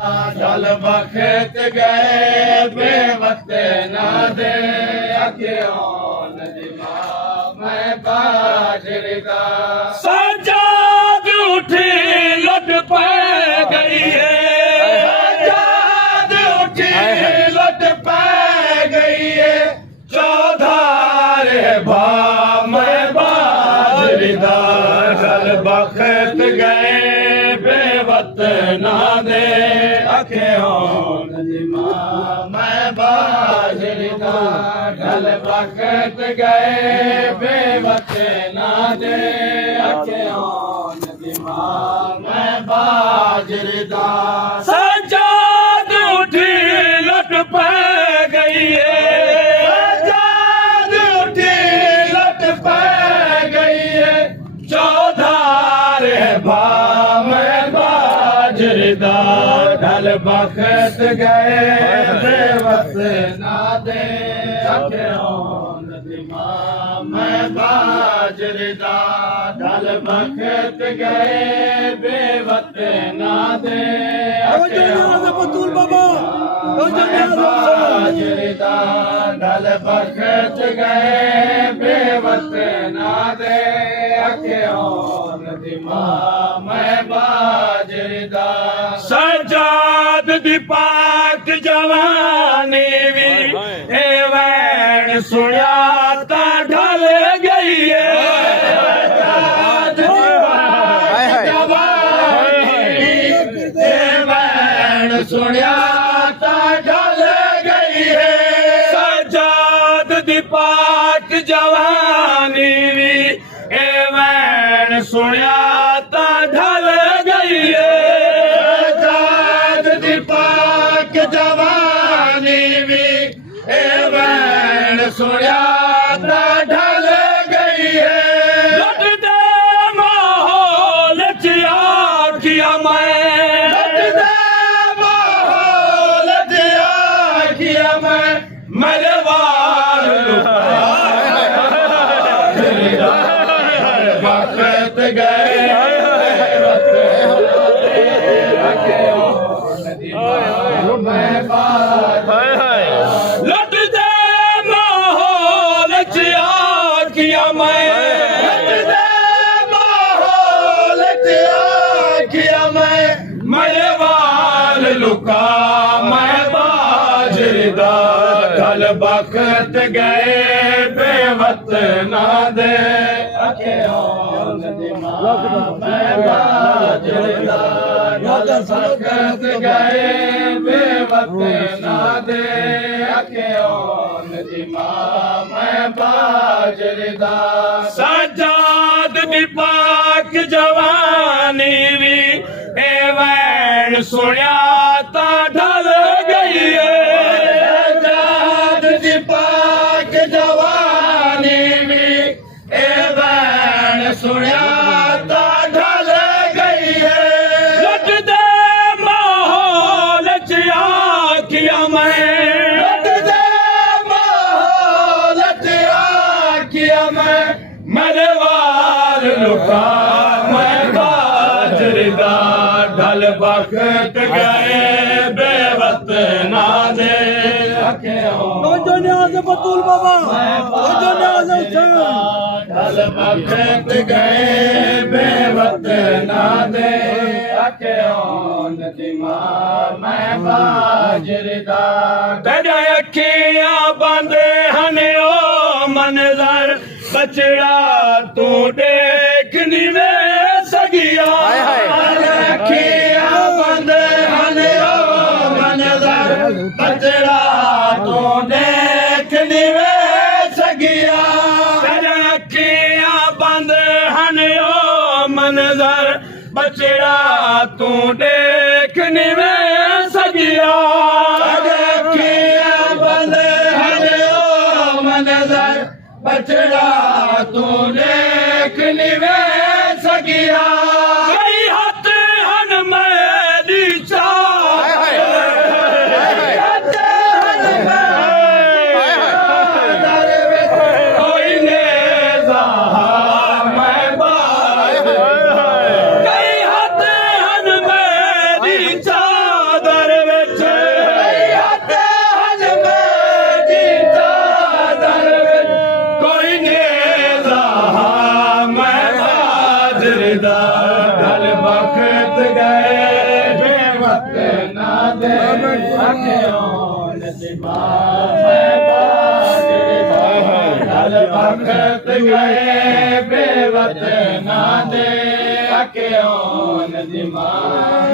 जल बखेत गए बेवक्त ना दे अखियों नजमा मैं बाजरिदा सजाद उठी लट पै गई है सजाद उठी लट पै गई है चौधार भा मैं बाजरिदा जल बखेत गए बेवक्त ना दे नजमा मैं बाजरिदा ढल बखत गए बेवक्त ना दे नजमा मैं बाजरिदा सजाद उठी लट पै गई है सजाद उठी लट पै गई है चौधार भा मैं बाजरिदा ढल बखत गए बेवक्त ना दे नजमा मैं बाजरिदा ढल बखत गए बेवक्त ना दे बाजरिदा ढल बखत गए बेवक्त ना दे नजमा मैं बाजरिदा सजाद दी पाक जवानी भी ए वैन सुनिया ता ढल गई है सजाद दी पाक जवानी ए वैन सुनिया ता ढल गई है सजाद दी पाक जवानी भी ए वैन सुनिया ता ढल गई है जवानी भी एवं सुनिया ढल गई है लट दे माहौल किया मैं लट दे माहौल किया मैं मेरे वार वक्त गए लट दे माहौल किया मैं लट दे माहौल किया मैं मेरे वाल लुका मैं बाजरिदा ढल बखत गए बेवक्त ना दे मैं बाजरिदा ढल बखत गए बेवक्त ना दे नजमा मैं बाजरिदा सजाद दी पाक जवानी भी ए वैन सुनिया ता ढल गई है सजाद दी पाक जवानी भी ए वैन सुनिया ता ढल गई है लट दे माहौल किया मैं लट दे माहौल किया मैं मेरे वार लुका मैं बाजरिदा ढल बखत गए बेवक्त ना दे बतूल बाबा ढल बखत गए बेवक्त ना दे नजमा मैं बाजरिदा तेरे अखियां बंद हने ओ मनजर बचड़ा तू देख नी वे सगिया अखियां बंद हने ओ मनजर बचड़ा तू देख नी वे सगिया तेरे अखियां बंद हने ओ मनजर बचड़ा तू देख नी वे सगिया अखियां बंद हने ओ मनजर बचड़ा तू देख नी वे सगिया कई हाथ हन मेरी चाह कोई ने मैं बाज कई हाथ हन मेरी चाह ਚਾਦਰ ਵਿੱਚ ਹੱਥ ਹਨ ਮੇਰੀ ਚਾਦਰ ਵਿੱਚ ਕੋਈ ਨੇਜ਼ਾ ਮੈਂ ਬਾਜਰ ਦਾ ਢਲ ਵਕਤ ਗਏ ਬੇਵਕਤ ਨਾ ਦੇ ਅੱਖਿਓਂ ਨਸੀਬਾ ਮੈਂ ਬਾਜਰ ਦਾ ਢਲ ਵਕਤ ਗਏ ਬੇਵਕਤ ਨਾ ਦੇ ਅੱਖਿਓਂ ਨਸੀਬਾ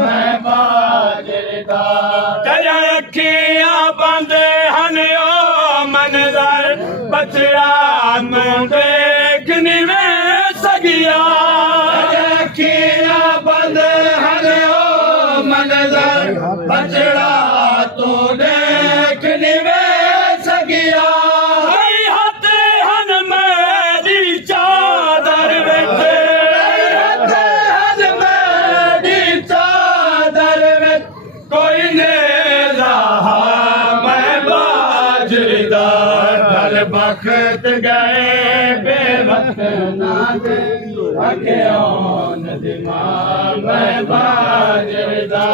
ਮੈਂ ਬਾਜਰ ਦਾ ਤੇਰੀਆਂ ਅੱਖੀਆਂ ਬੰਦ ਹਨ ਓ ਮੰਜ਼ਰ ਬਚੜਾ ਨੂੰ ਦੇਖ ਨੀ ਵੇ ਸਕਿਆ ਅੱਖੀਆਂ ਬੰਦ ਹਨ ਓ ਮੰਜ਼ਰ ਬਚੜਾ ਤੂੰ ਦੇਖ ਨੀ ਵੇ ਸਕਿਆ ਹੱਥ ਹਨ ਮੇਰੀ ਚਾਦਰ ਵਿੱਚ ਹੱਥ ਹਨ ਮੇਰੀ ਚਾਦਰ ਵਿੱਚ ਕੋਈ ਨੇਜ਼ਾ ਮੈਂ ਬਾਜਰ ਦਾ ਢਲ ਵਕਤ ਗਏ ਬੇਵਕਤ ਨਾ ਦੇ ਅੱਖਿਓਂ ਨਦੀਮਾ ਮੈਂ ਬਾਜਰ ਦਾ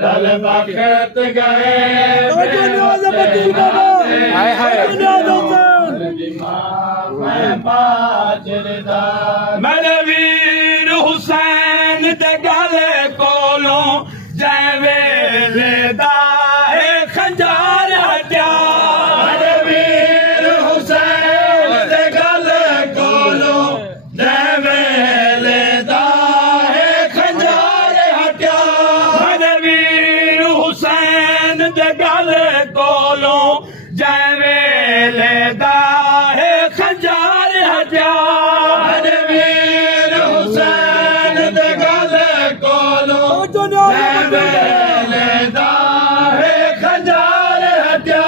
ਢਲ ਵਕਤ ਗਏ ਹਾਏ ਹਾਏ ਨਦੀਮਾ ਮੈਂ ਬਾਜਰ ਦਾ ਮੇਰੇ ਵੀਰ ਹੁਸੈਨ ਦੇ ਗਲੇ ਕੋਲੋਂ ਜੈ ਵੇਲੇ ਦਾ ਇਹ ਖੰਜਰ ਹਟਿਆ ਮੇਰੇ ਵੀਰ ਹੁਸੈਨ ਦੇ ਗਲੇ ਕੋਲੋਂ ਜੈ ਵੇਲੇ ਦਾ ਇਹ ਖੰਜਰ ਹਟਿਆ ਮੇਰੇ ਵੀਰ ਹੁਸੈਨ ਦੇ ਗਲੇ ਕੋਲੋਂ ਜੈ ਵੇਲੇ ਦਾ ਇਹ ਖੰਜਰ ਹਟਿਆ ਮੇਰੇ ਵੀਰ ਹੁਸੈਨ ਦੇ ਗਲੇ ਕੋਲੋਂ ਜੈ ਵੇਲੇ ਦਾ ਇਹ ਖੰਜਰ ਹਟਿਆ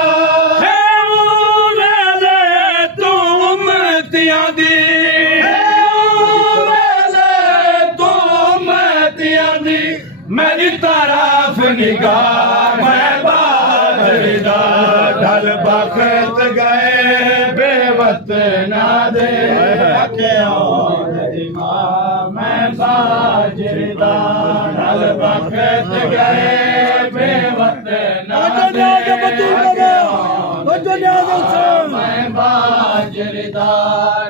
ਹੈ ਉਹ ਵੇਲੇ ਤੂੰ ਉਮਤੀਆਂ ਦੀ मेरी तरफ निगाह मैं बाजर दा ढल वक्त गए बेवत ना दे अखियों नदीमा मैं बाजर दा ढल वक्त गए बेवत ना दे मैं बाजर दा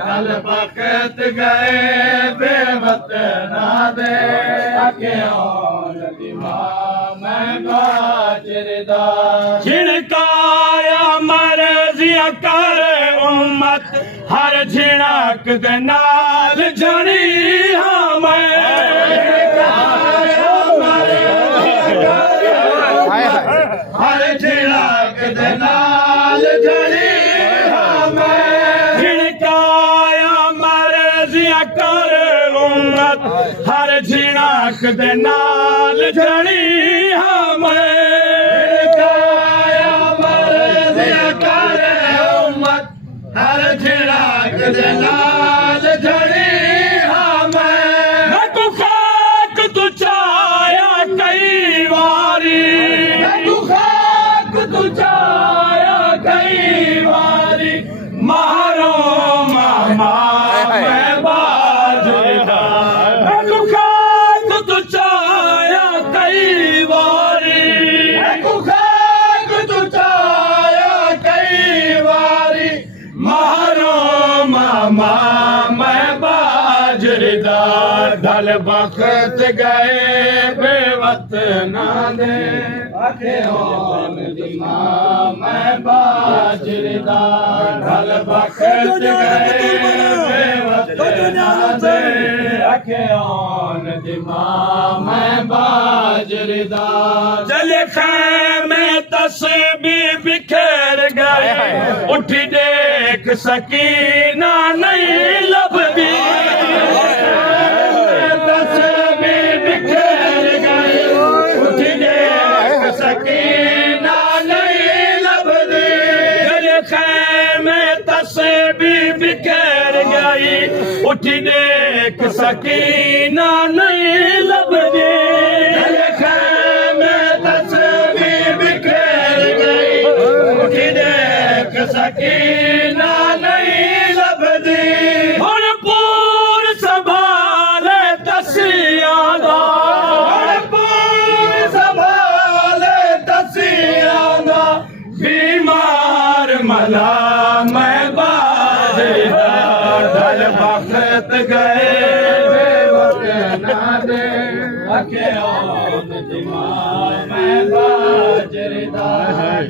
ढल वक्त गए बेवत ना दे अखियों मैं बाजर दा छिड़काया मर्जियां कर उम्मत हर झिड़क दे नाल जड़ी हाँ मैं हर झिड़क दे नाल जड़ी हाँ मैं छिड़काया मर्जियां कर उम्मत हर झिड़क दे नाल जड़ी हाँ मैं काया मर्जियां कर उम्मत हर झिड़क दे नाल जड़ी हाँ मैं तू खाक तू चाया कई वारी तू खाक तू चाया कई वारी मारो मामा मैं बाजर दा तू खाक तू चाया कई वारी तू खाक तू चाया कई वारी मारो मामा मैं बाजर दा ढल वक्त गए बेवत ना दे अखियों नदीमा मैं बाजर दा ढल वक्त गए बेवत ना दे अखियों नदीमा मैं बाजर दा चले खैमे तस्बीह बिखेर गए उठ देख सकीना नहीं लभदी तस्बीह बिखेर गए उठ देख सकीना नहीं लभदी चले खैमे तस्बीह बिखेर गई उठ देख सकीना नहीं लभदी चले खैमे तस्बीह बिखेर गई उठ देख सकीना नहीं लभदी हुण पूर संभाले दसिया दा हुण पूर संभाले अखियों दिमा मैं बाजरदा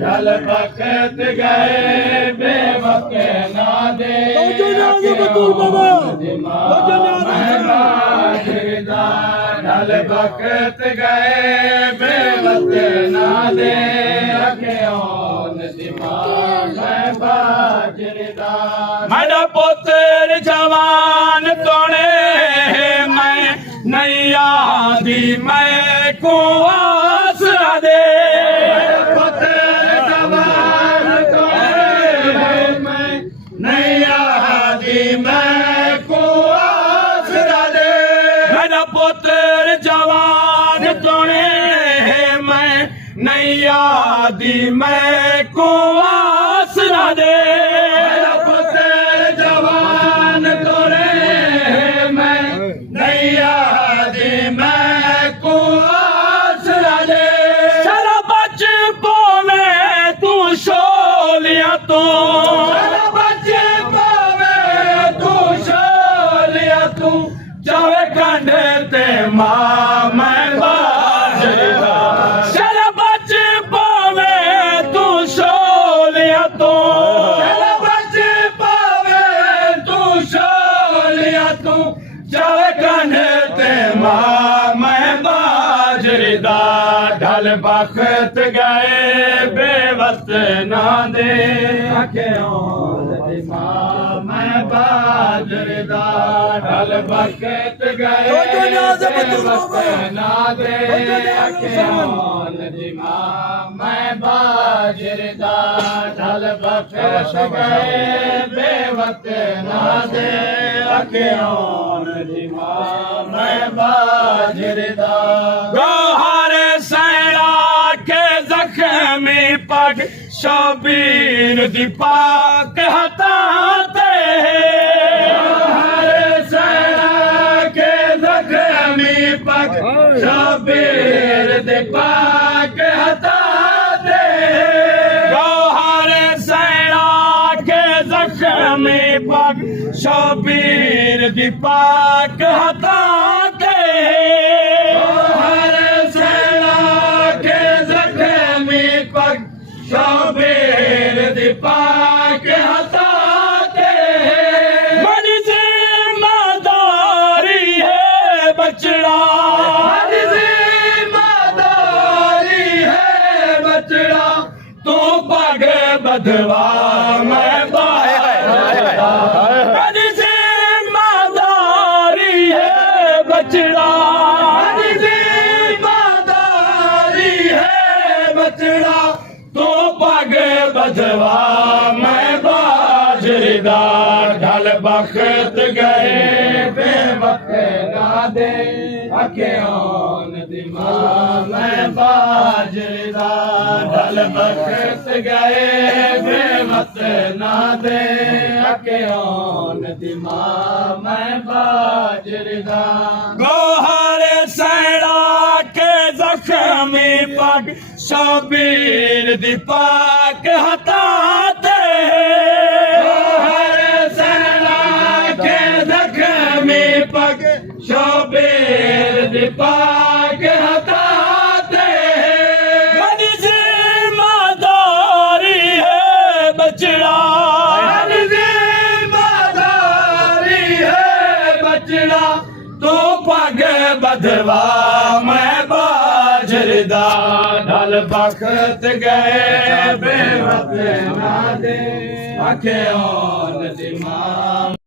ढल वक्त गए बेवक्त ना दे दिमा मैं बाजरदा ढल वक्त गए बेवक्त ना दे अखियों दिमा मैं बाजरदा मेरा पुत्र जवान तोड़े मैं नैया दी मैं को आसरा दे पुत्र जवान तोड़े मैं नैया दी मैं को आसरा दे मेरा पुत्र जवान तोड़े मैं नैया दी मैं को आसरा दे तू बच्चे पावे तू शोलिया तू जावे कंधे ते मां मैं बाजरदा चल बच्चे पावे तू शोलिया तू चल बच्चे पावे तू शोलिया तू जावे कंधे ते मां मैं बाजरदा ढल वक्त गए बेवक्त ना दे अखियों दिमा मैं बाजरदा ढल वक्त गए बेवक्त ना दे अखियों दिमा मैं बाजरदा ढल वक्त गए बेवक्त ना दे अखियों दिमा मैं बाजरदा में पग शबीर दीपक हटाते हर सैरा के जख्मी पग शबीर दीपक हटाते हर सैरा के जख्मी पग शबीर दीपक हटाते शबीर दीपक हटाते बड़ी जिम्मेदारी है बचड़ा बड़ी जिम्मेदारी है बचड़ा तू पग बधवा मैं बाजरदा बड़ी जिम्मेदारी है बचड़ा बड़ी जिम्मेदारी है बचड़ा तो पग बधवा मैं बाजरदा ढल वक्त गए बेवक्त ना दे अखियों दिमा मैं बाजरदा ढल वक्त गए बेवक्त ना दे अखियों दिमा मैं बाजरदा गोहर सैरा के जख्मी पग शबीर दीपक हटाते हर सैरा के जख्मी पग शबीर दीपक हटाते बड़ी जिम्मेदारी है बचड़ा बड़ी जिम्मेदारी है बचड़ा तो पग बधवा मैं बाजरदा ढल वक्त गए बेवक्त ना दे अखियों दिमा